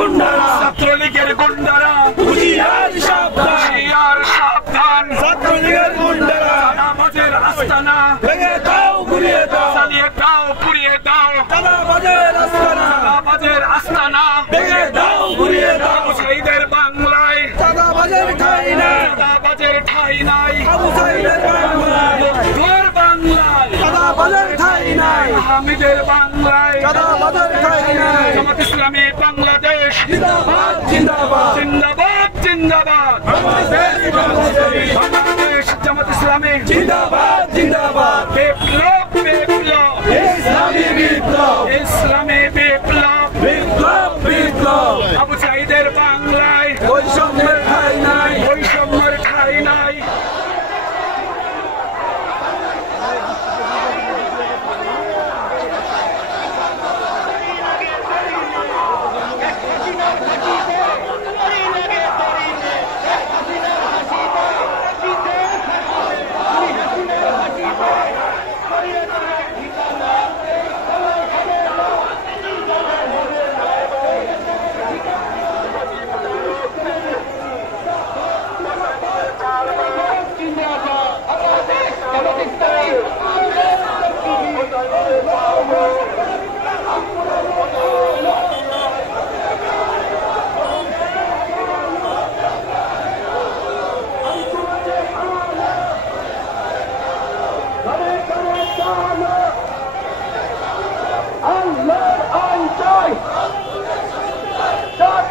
গুন্ডারা ছাত্রলীগের গুন্ডারা হুঁশিয়ার সাবধান ছাত্রলীগের গুন্ডারা চাঁদাবাজের আস্তানা ভেঙে দাও ঘুরিয়ে দাও চালিয়ে দাও পুড়িয়ে দাও চাঁদাবাজের আস্তানা চাঁদাবাজের আস্তানা ভেঙে দাও ঘুরিয়ে দাও আবু সাঈদের বাংলায় চাঁদাবাজের ঠাঁই নাই চাঁদাবাজের ঠাঁই নাই আবু সাঈদের বাংলায় তোর বাংলায় চাঁদাবাজের ঠাঁই নাই হামিদের বাংলায় চাঁদাবাজের ঠাঁই নাই জামাত ইসলামী বাংলাদেশ জিন্দাবাদ জিন্দাবাদ জিন্দাবাদ জিন্দাবাদ বাংলাদেশ জামাত ইসলামী জিন্দাবাদ জিন্দাবাদ বিপ্লব বিপ্লব ইসলামী বিপ্লব ইসলামী বিপ্লব বিপ্লব বিপ্লব আবু সাঈদের বাংলায় বৈষম্যের ঠাঁই নাই বৈষম্যের ঠাঁই নাই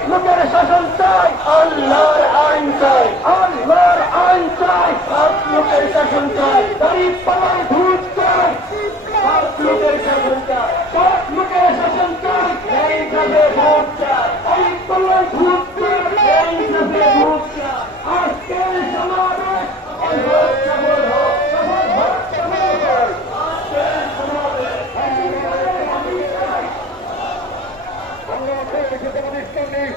লোকের শাসন চাই আল্লাহর আইন চাই আল্লাহর আইন চাই লোকের শাসন চাই গরিব পাড়ায় ভূত চাই লোকের শাসন চাই লোকের শাসন চাই এইভাবে ভোট চাই গরিব পাড়ায় ভূত চাই এইভাবে ভোট চাই আজকের সমাবেশ বাংলাদেশ